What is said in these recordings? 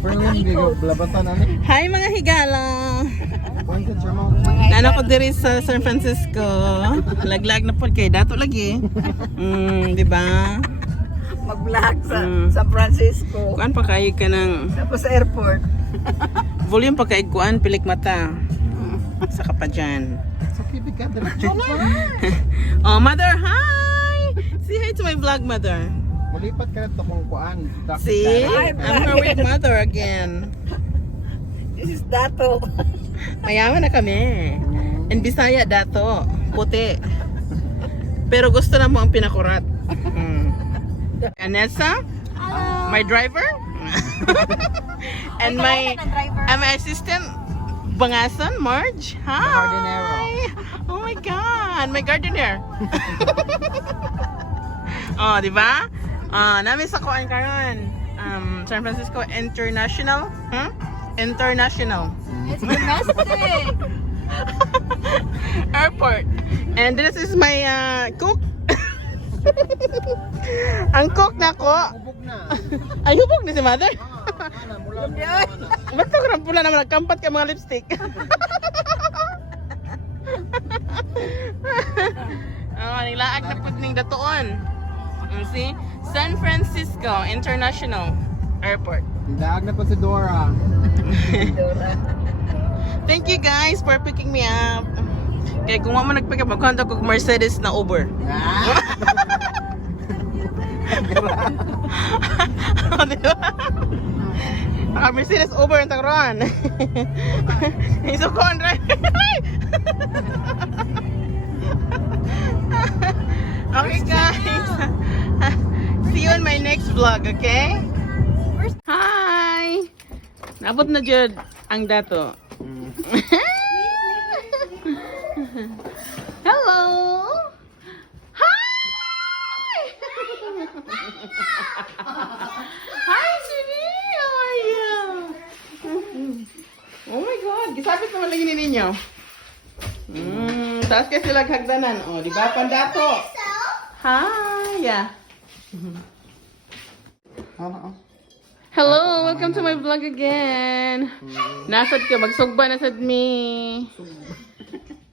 Hi mga higala. Ano ko diri sa San Francisco. Laglag na po kay dato lagi. Di ba? Mag-vlog sa San Francisco. Kuan pa kayo ka ng Tapos sa airport. volume pa kay kuan pilik mata. Sa ka pa dyan. Oh, mother, hi! Say hi to my vlog, mother. Malipat ka na ito kung kuan. See? I'm here with mother again. This is Dato. Mayaman na kami. And Bisaya, dato. Puti. Pero gusto na mo ang pinakurat. Anessa, my driver. And my assistant, Bangasan, Marge. Hi! Oh my God! My gardener. Oh, di ba? Namin sa kuan karon. San Francisco International. International. It's domestic. Airport. And this is my cook. Ang cook na ko. Hubog na. Ay, hubog na si mother. Mula Ba't ka karang pula naman nagkampat ka mga lipstick? Nilaag na po ning datoon. See? San Francisco International Airport. Daag na po si Dora. Thank you guys for picking me up. Kaya kung mo nag-pick up, magkontak ko Mercedes na Uber. Diba? Mercedes Uber ang tagron. Isukon rin. Okay guys. See you in my next vlog, okay? Hi! Nabot na jud ang dato. Hello! Hi! Hi, Jenny! How are you? Oh my God! Gisabit naman lagi ninyo. Taas kayo sila hagdanan. Oh, di ba? Pandato! Hi! Yeah. Hello! Welcome to my vlog again. Nasad ka, magsugba na sad me.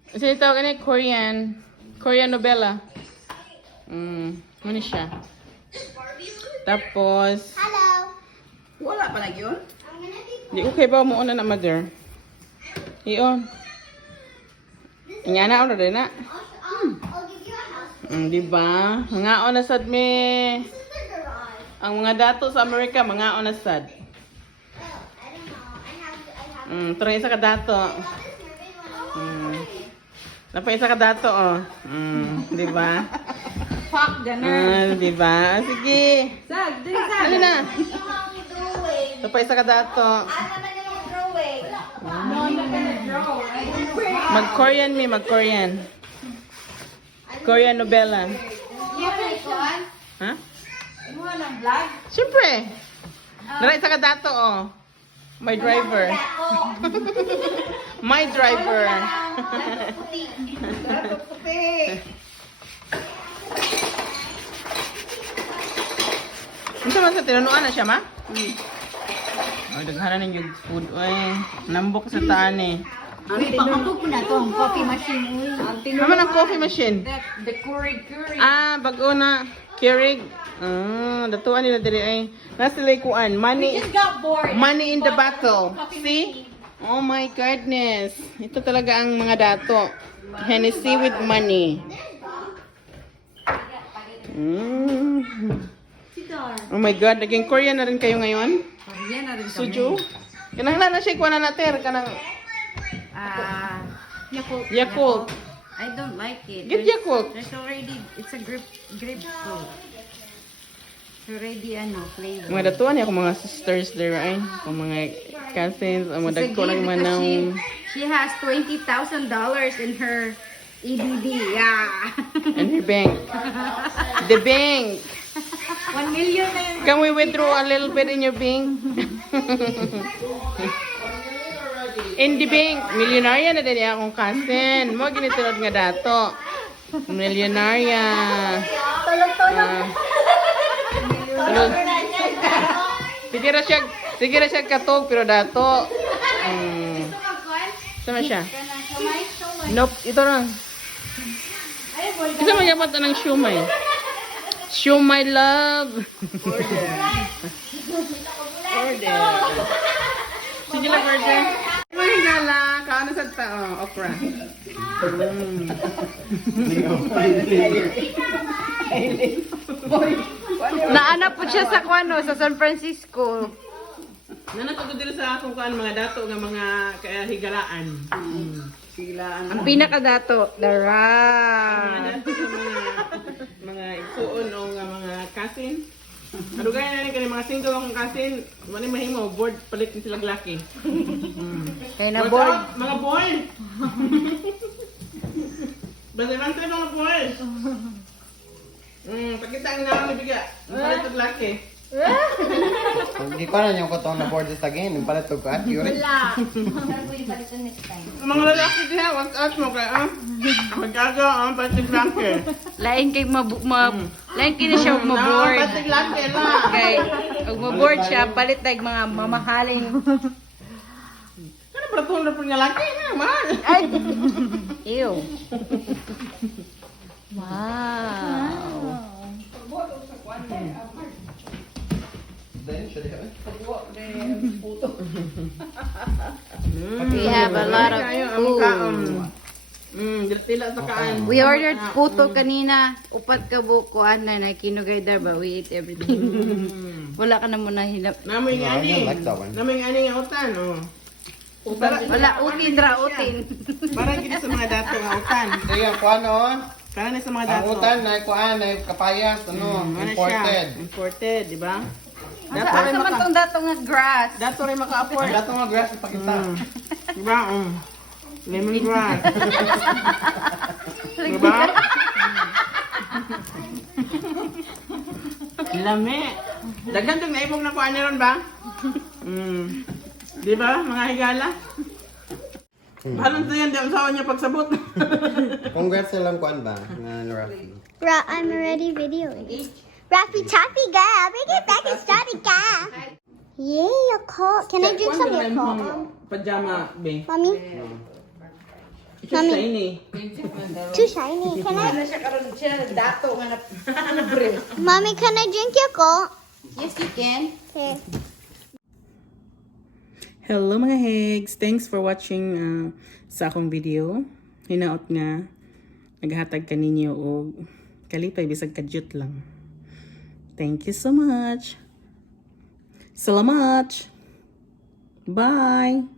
Kasi ito ka ni Korean novela. Ano siya? Tapos, Wala pa na yun? di okay ba mo na mother? Iyon. Inya na ako rin na. Diba? Mga na sad me. Ang mga dato sa Amerika, mga na sad. Pero isa ka dato. Isa ka dato, oh. Diba? Fuck, ganun. Diba? Sige. Sag, dali sag. Dali na. Isa ka dato. Mag-Korean me, mag-Korean. Korean novela. Ha? Mo ng vlog? Siyempre. Isa ka dato, oh. My driver. My driver. Ito man sa tinunuan na siya, ma? Ay, daghanan ng yung food. Ay, nambok sa taan eh. Uy, pakabog ko na to, ang coffee machine. Uy. Naman ang coffee machine. The curry. Bago na. Keurig. Datuan nila diri ay. Nasa likuan. Money. Just got bored. Money in the battle. See? Oh my goodness. Ito talaga ang mga dato. Hennessy with money. Oh my God. Naging Korean na rin kayo ngayon? Yan na rin kami. Suju? Kanang na siya kuha na natin. Kanang Yakult. I don't like it. Get Yakult. There's already, it's a grape fruit. Already, flavor. Mga datuan niya kung mga sisters there ay. Kung mga cousins. Ang mga dagko lang manang. She has $20,000 in her EDD. Yeah. And her bank. The bank. 1 million na yun. Can we withdraw a little bit in your bank? In the bank. Milyonarya na din akong cousin. Mo ginitunod nga dato. Milyonarya. Tulog. Sige ra siya. Sige na siya katog, pero dato. Sama siya? Nope, ito lang. Isa magyapat na ng siomay. Siomay love. Order. Sige lang, order. Mga higala, kaano sa okra. Naanap po siya sa Kuano, sa San Francisco. Nanatod dito sa akong kuan mga dato nga mga higalaan. Higalaan. Ang pinakadato, Dara. Mga dato sa mga igsuon o nga mga kasin. Ano gaya na rin kani mga single akong kasin, wala mahimo board palit ni sila laki. Kaya na board. Mga board. Basta man tayo mga board. Pakita ang nga biga. Palit og laki. Hindi ko na yung katong na board sa again. Yung pala ito ko accurate. Mga lalaki diha, wag out mo kaya magagawa ang palit laki. Lain kay lain kay na siya maboard. Palit laki lang. Kay pag maboard siya, palit tayong mga mamahaling. Ano ba itong na nga laki nga, man? Ay! Ew. Wow. We have a lot of food. Tila sa kaan. We ordered puto kanina. Upat ka bukuan na kinugay dar ba? We ate everything. Wala ka na muna hilap. Namoy nga No, I ani. don't like that one. Namoy nga ani nga utan, oh. Wala, utin ra, utin. Para gini sa mga dato nga utan. Kaya kung ano, Para ni sa mga ang dato. utan na kuan ay kapayas, ano, Ano siya? imported. Imported, di ba? Dato Asa rin man maka tong dato nga grass? dato rin maka-afford. Ang dato nga grass ipakita. Di ba? Lemongrass. Di ba? Lami. Daghan tong naibog na kuan ni ron ba? Di ba, mga higala? Halon to yan, di ang sawa niya pagsabot. Congrats na lang kuan ba? Nga Rafi. I'm already videoing. Raffy Taffy girl, bring it back and start it, girl. Yay, a Coke. Can I drink some of your Coke? Pajama, be. Mommy, It's shiny. too shiny. Can I? Siya karon siya dato nga na Mommy, can I drink your Coke? Yes, you can. Okay. Hello mga Hegs! Thanks for watching sa akong video. Hinaot nga, naghatag ka ninyo o kalipay bisag kadyut lang. Thank you so much! Salamat! Bye!